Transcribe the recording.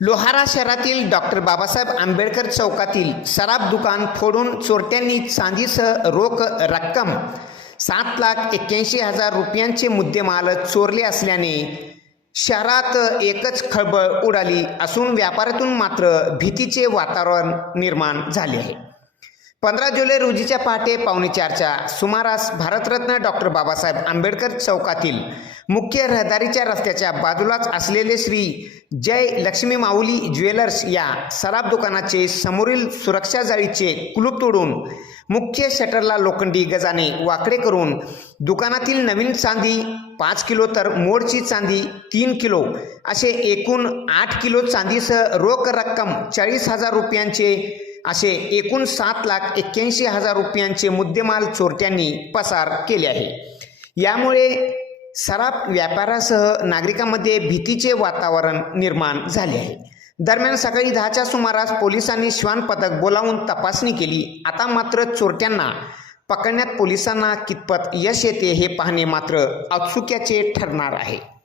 लोहारा शहरातील डॉक्टर बाबासाहेब आंबेडकर चौकातील सराब दुकान फोडून चोरट्यांनी चांदीसह रोख रक्कम सात लाख एक्क्याऐंशी हजार रुपयांचे मुद्देमाल चोरले असल्याने शहरात एकच खळबळ उडाली असून व्यापारातून मात्र भीतीचे वातावरण निर्माण झाले आहे. पंधरा जुलै रोजीच्या पहाटे पावणेचारच्या सुमारास भारतरत्न डॉक्टर बाबासाहेब आंबेडकर चौकातील मुख्य रहदारीच्या रस्त्याच्या बाजूलाच असलेले श्री जय लक्ष्मी माऊली ज्वेलर्स या सराब दुकानाचे समोरील सुरक्षा जाळीचे कुलूप तोडून मुख्य शटरला लोखंडी गजाने वाकडे करून दुकानातील नवीन चांदी पाच किलो तर मोडची चांदी तीन किलो असे एकूण आठ किलो चांदीसह रोख रक्कम चाळीस हजार रुपयांचे असे एकूण सात लाख एक्क्याऐंशी हजार रुपयांचे मुद्देमाल चोरट्यांनी पसार केले आहे. यामुळे सराफ व्यापारासह नागरिकांमध्ये भीतीचे वातावरण निर्माण झाले आहे. दरम्यान सकाळी दहाच्या सुमारास पोलिसांनी श्वान पथक बोलावून तपासणी केली. आता मात्र चोरट्यांना पकडण्यात पोलिसांना कितपत यश येते हे पाहणे मात्र औत्सुक्याचे ठरणार आहे.